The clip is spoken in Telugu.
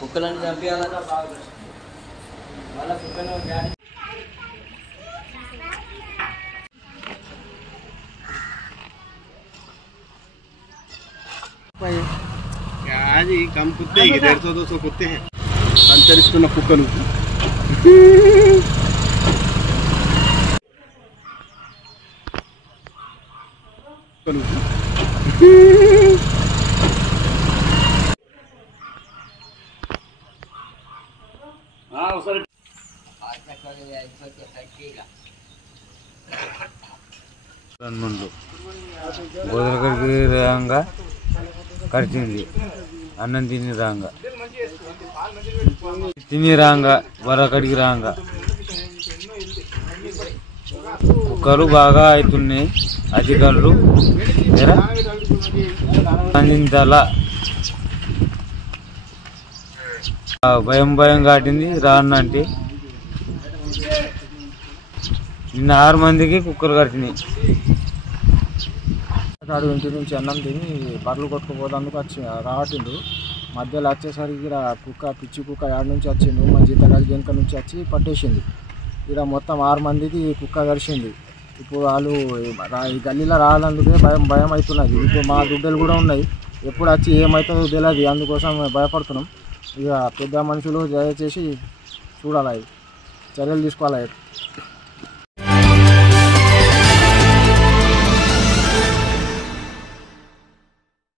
కుక్కలను చంపేయాలన్నా బాగా వాళ్ళ కుక్కను గాడి आज ही कम कुत्ते ही 150-200 कुत्ते हैं संतरिष्कुన్న కుక్కను గోదలకడికి రాగా కరిచింది అన్నం తిని రాగా వరకడికి రాగా కుక్కలు బాగా అవుతున్నాయి అధికారులు అందించాల భయం కాటింది రానంటే నిన్న 6 మందికి కుక్కలు కరిచినాయి. ఇంటి నుంచి అన్నం తిని బర్రెలు కొట్టుకుపోయేందుకు రావట్టిండు. మధ్యలో వచ్చేసరికి ఇక్కడ పిచ్చి కుక్క యాడ్ నుంచి వచ్చిండు. మా జీతగాలి వెనుక నుంచి వచ్చి పట్టేసింది. ఇక్కడ మొత్తం 6 మందికి కుక్క కరిచింది. ఇప్పుడు వాళ్ళు ఈ గల్లీలో రావాలందుకే భయం అవుతున్నది. ఇప్పుడు మా దుడ్డలు కూడా ఉన్నాయి. ఎప్పుడు వచ్చి ఏమవుతుందో తెలియదు, అందుకోసం భయపడుతున్నాం. ఇక పెద్ద మనుషులు దయచేసి చూడాలి, చర్యలు తీసుకోవాలి.